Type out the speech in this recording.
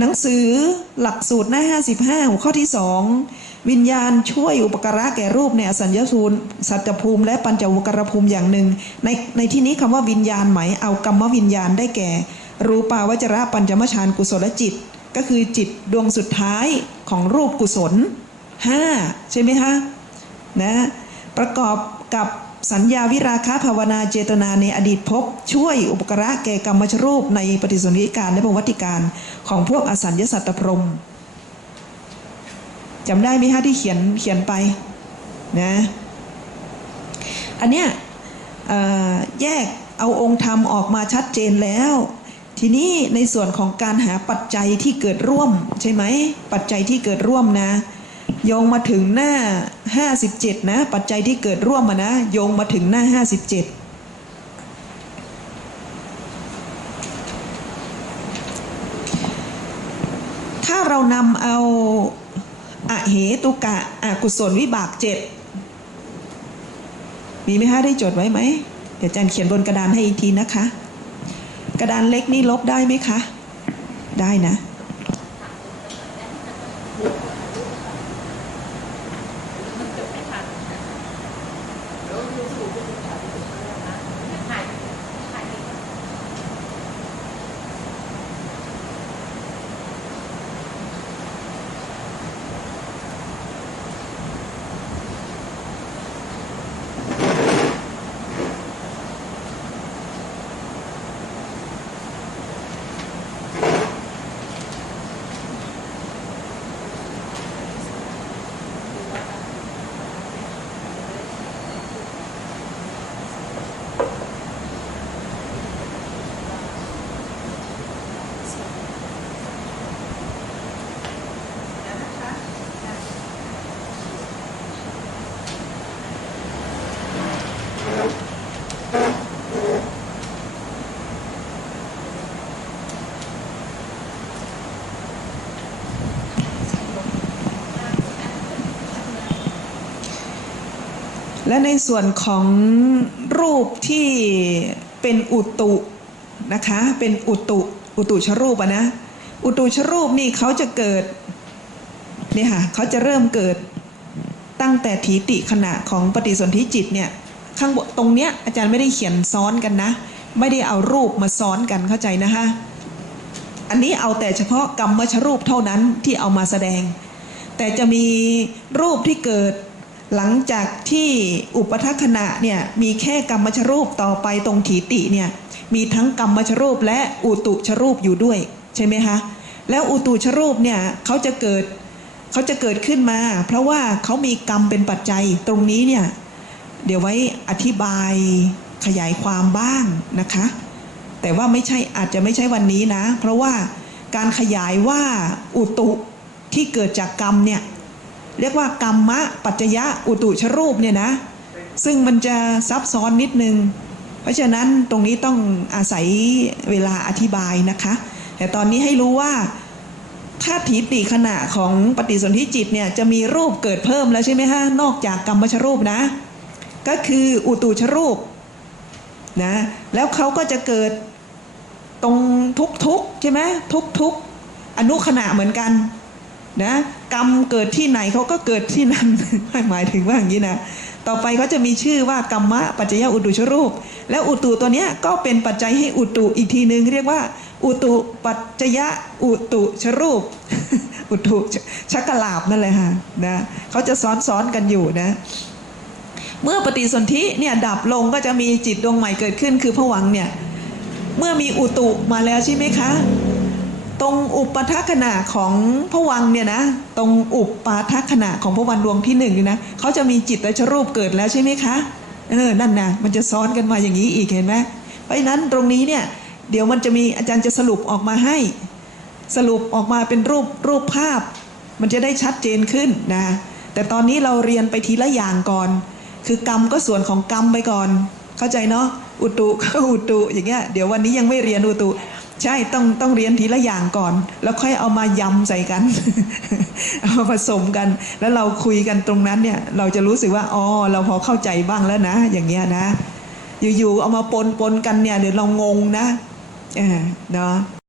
หนังสือหลักสูตรหน้า 55 หัวข้อที่ 2 วิญญาณช่วยอุปการะแก่รูปในอสัญญาภูมิสัจภูมิและปัญจวุกรภูมิอย่างหนึ่ง ในในที่นี้คำว่าวิญญาณหมายเอากรรมวิญญาณได้แก่ รูปาวจระปัญจมฌานกุศลจิต ก็คือจิตดวงสุดท้ายของรูปกุศล 5 ใช่ไหมคะนะประกอบกับ สัญญาวิราคะภาวนาเจตนาในอดีตภพช่วยอุปกระแก่กรรมชรูปในปฏิสนธิการและประวัติการของพวกอสัญญสัตตพรมจำได้ไหมคะที่เขียนเขียนไปนะอันเนี้ยแยกเอาองค์ธรรมออกมาชัดเจนแล้ว ทีนี้ในส่วนของการหาปัจจัยที่เกิดร่วมใช่ไหมปัจจัยที่เกิดร่วมนะโยงมาถึงหน้า 57 นะ ปัจจัยที่เกิดร่วมมานะ โยงมาถึงหน้า 57ถ้าเรานำเอาอะเหตุกะอกุศลวิบากเจ็ดมีไหมคะได้จดไว้ไหม เดี๋ยวอาจารย์เขียนบนกระดานให้อีกทีนะคะ กระดานเล็กนี่ลบได้ไหมคะ ได้นะ และในส่วนของรูปที่เป็นอุตุนะคะ เป็นอุตุอุตุชรูปนะ อุตุชรูปนี่เขาจะเกิดเนี่ยค่ะเขาจะเริ่มเกิดตั้งแต่ถีติขณะของปฏิสนธิจิตเนี่ยข้างบนตรงเนี้ยอาจารย์ไม่ได้เขียนซ้อนกันนะ ไม่ได้เอารูปมาซ้อนกันเข้าใจนะคะอันนี้เอาแต่เฉพาะกรรมชรูปเท่านั้นที่เอามาแสดง แต่จะมีรูปที่เกิด หลังจากที่อุปทัคขณะเนี่ยมีแค่กรรมชรูปต่อไปตรงถีติเนี่ยมีทั้งกรรมชรูปและอุตุชรูปอยู่ด้วยใช่ไหมคะแล้วอุตุชรูปเนี่ยเขาจะเกิดเขาจะเกิดขึ้นมา เพราะว่าเขามีกรรมเป็นปัจจัยตรงนี้เนี่ยเดี๋ยวไว้อธิบายขยายความบ้างนะคะ แต่ว่าไม่ใช่อาจจะไม่ใช่วันนี้นะ เพราะว่าการขยายว่าอุตุที่เกิดจากกรรมเนี่ย เรียกว่ากรรมะปัจจยะอุตุชรูปเนี่ยนะ ซึ่งมันจะซับซ้อนนิดนึง เพราะฉะนั้นตรงนี้ต้องอาศัยเวลาอธิบายนะคะ แต่ตอนนี้ให้รู้ว่าถ้าถีติขณะของปฏิสนธิจิตเนี่ยจะมีรูปเกิดเพิ่มแล้วใช่ไหมฮะนอกจากกรรมชรูปนะ ก็คืออุตุชรูปนะแล้วเขาก็จะเกิดตรงทุกๆใช่ไหมทุกๆอนุขณะเหมือนกัน นะกรรมเกิดที่ไหนเขาก็เกิดที่นั่นหมายถึงว่าอย่างนี้นะต่อไปเขาจะมีชื่อว่ากรรมะปัจจยอุตุชรูป แล้วอุตุตัวเนี้ยก็เป็นปัจจัยให้อุตุอีกทีหนึ่งเรียกว่า อุตุปัจจยะอุตุชรูป อุตุชักกลาบนั่นเลยค่ะนะเขาจะซ้อนๆกันอยู่นะ เมื่อปฏิสนธิเนี่ยดับลงก็จะมีจิตดวงใหม่เกิดขึ้นคือผวังเนี่ยเมื่อมีอุตุมาแล้วใช่ไหมคะ ตรงอุปทัคณะของพระวังเนี่ยนะตรงอุปาทัคณะของพระวันดวงที่หนึ่งนี่นะเขาจะมีจิตและชรูปเกิดแล้วใช่ไหมคะเออนั่นนะมันจะซ้อนกันมาอย่างนี้อีกเห็นไหมเพราะฉะนั้นตรงนี้เนี่ยเดี๋ยวมันจะมีอาจารย์จะสรุปออกมาให้ สรุปออกมาเป็นรูปรูปภาพ มันจะได้ชัดเจนขึ้นนะแต่ตอนนี้เราเรียนไปทีละอย่างก่อน คือกรรมก็ส่วนของกรรมไปก่อน เข้าใจเนาะอุตุก็อุตุอย่างเงี้ยเดี๋ยววันนี้ยังไม่เรียนอุตุใช่ต้องต้องเรียนทีละอย่างก่อน แล้วค่อยเอามายำใส่กันเอามาผสมกัน แล้วเราคุยกันตรงนั้นเนี่ย เราจะรู้สึกว่าอ๋อเราพอเข้าใจบ้างแล้วนะ อย่างเงี้ยนะ อยู่ๆเอามาปนปนกันเนี่ยเดี๋ยวเรางงนะเออเนาะ